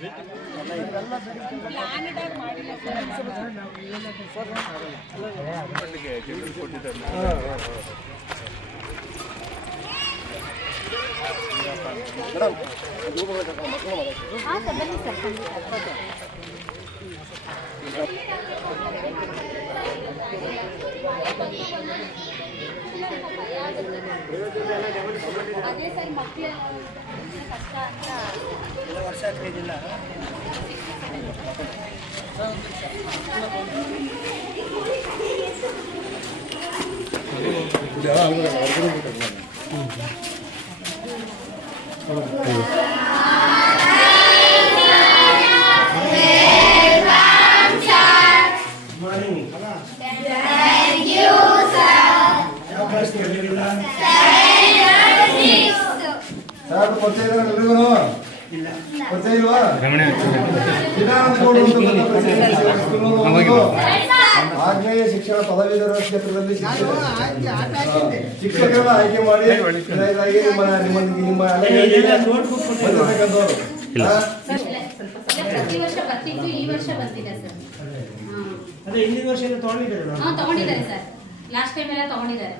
ಅದೇ ಸರ್ ಮಕ್ಕಳು ಕಷ್ಟ ಅಂತ ವರ್ಷ ಆಗ್ತಿದ್ದಿಲ್ಲ. ಆಗ್ನೇಯ ಶಿಕ್ಷಣ ಪದವೀಧರ ಕ್ಷೇತ್ರದಲ್ಲಿ ಶಿಕ್ಷಕರ ಆಯ್ಕೆ ಮಾಡಿ ನಿಮ್ಮ ಅದೇ ಹಿಂದಿನ ವರ್ಷ ತಗೊಂಡಿದ್ದಾರೆ ಸರ್. ಲಾಸ್ಟ್ ಟೈಮ್ ಎಲ್ಲ ತಗೊಂಡಿದ್ದಾರೆ.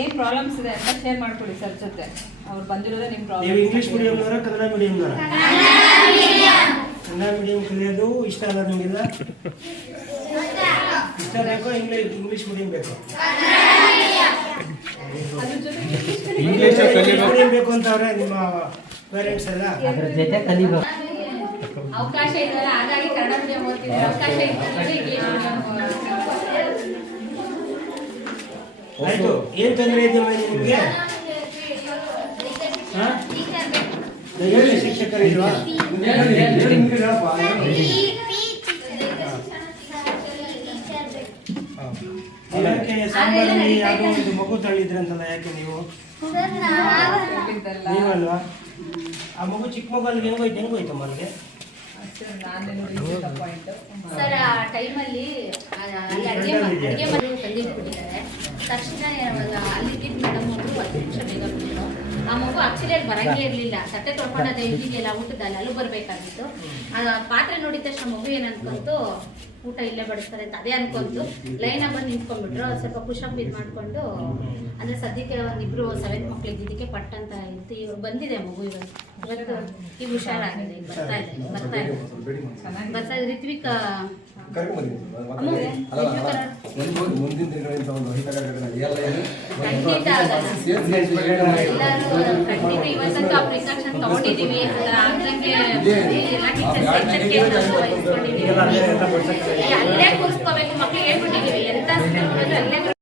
ಏನ್ ಪ್ರಾಬ್ಲಮ್ಸ್ ಇದೆ ಅಂತ ಶೇರ್ ಮಾಡ್ಕೊಳ್ಳಿ ಸರ್ ಜೊತೆ. ಅವ್ರು ಬಂದಿರೋದೇ ನಿಮ್ ಪ್ರಾಬ್ಲಮ್. ನೀವು ಇಂಗ್ಲಿಷ್ ಮೀಡಿಯಂ ಅವರ ಕನ್ನಡ ಮೀಡಿಯಂ ಅವರ? ಕನ್ನಡ ಮೀಡಿಯಂ ಕಲಿಯೋದು ಇಷ್ಟ ಅಲ್ಲ ನಿಮಗೆಲ್ಲ? ಇಷ್ಟ ಬೇಕೋ ಇಂಗ್ಲಿಷ್ ಮೀಡಿಯಂ ಬೇಕೋ? ಇಂಗ್ಲಿಷ್ ಮೀಡಿಯಂ ಬೇಕು ಅಂತವ್ರೆ ನಿಮ್ಮ ಪೇರೆಂಟ್ಸ್ ಎಲ್ಲ? ಅದ್ರ ಜೊತೆ ಕಲಿಬೇಕು. ಅವಕಾಶ ಇದೆಯಲ್ಲ, ಹಾಗಾಗಿ ಕನ್ನಡ ಮೀಡಿಯಂ ಓದ್ತಿದ್ದಾರೆ. ಅವಕಾಶ ಇದ್ದರೆ ಇಂಗ್ಲಿಷ್ ಮೀಡಿಯಂ. ಆಯ್ತು, ಏನ್ ತೊಂದರೆ ಇದೆಯಲ್ಲ ನಿಮಗೆ? ಶಿಕ್ಷಕರು ಇಲ್ವಾ? ಯಾಕೆ ಸಾಂಬಾರಲ್ಲಿ ಯಾವುದೋ ಒಂದು ಮಗು ತಳ್ಳಿದ್ರಂತಲ್ಲ, ಯಾಕೆ ನೀವು? ನೀವಲ್ವಾ? ಆ ಮಗು ಚಿಕ್ಕ ಮಗು ಅಲ್ಲಿಗೆ ಹೆಂಗೋಯ್ತಮ್ಮ ಅಲ್ಲಿಗೆ? ಸರ್ ಆ ಟೈಮಲ್ಲಿ ಅಡುಗೆ ಮನೆ ತಂದಿಟ್ಬಿಟ್ಟಿದ್ದಾರೆ. ತಕ್ಷಣ ಅಲ್ಲಿದ್ದ ಮೇಡಮ್ ಅವರು 10 ನಿಮಿಷ ಬೇಗ ಬಿಟ್ಟರು. ಆ ಮಗು ಆಕ್ಚುಲಿ ಅಲ್ಲಿ ಬರಂಗೇ ಇರಲಿಲ್ಲ. ತಟ್ಟೆ ತೊಳ್ಕೊಂಡದ ಇಲ್ಲಿಗೆಲ್ಲ ಊಟದಲ್ಲಿ ಅಲ್ಲೂ ಬರಬೇಕಾಗಿತ್ತು. ಪಾತ್ರೆ ನೋಡಿದ ತಕ್ಷಣ ಮಗು ಏನು ಅನ್ಕೊಂತು, ಊಟ ಇಲ್ಲೇ ಬಡಿಸ್ತಾರೆ ಅಂತ ಅದೇ ಅನ್ಕೊಂತು. ಲೈನಾಗಿ ಬಂದು ನಿಂತ್ಕೊಂಡ್ಬಿಟ್ರು. ಸ್ವಲ್ಪ ಪುಷಪ್ ಇದು ಮಾಡಿಕೊಂಡು, ಅಂದರೆ ಸದ್ಯಕ್ಕೆ ಒಂದಿಬ್ರು 7th ಮಕ್ಳಿಗೆ ಇದಕ್ಕೆ ಪಟ್ ಅಂತ ಇತ್ತು. ಇವಾಗ ಬಂದಿದೆ ಮಗು. ಇವತ್ತು ಈಗ ಹುಷಾರಾಗಿದೆ. ಬರ್ತಾ ಇದೆ ರಿತ್ವಿಕ್. ಮುಂದಿನ ದಿನಗಳಿಂದ ಒಂದು ಖಂಡಿತ ಇವತ್ತಂತೂ ಆ ಪ್ರಿಕಾಷನ್ ತಗೊಂಡಿದೀವಿ. ಅಲ್ಲೇ ಕೂರಿಸ್ಕೋಬೇಕು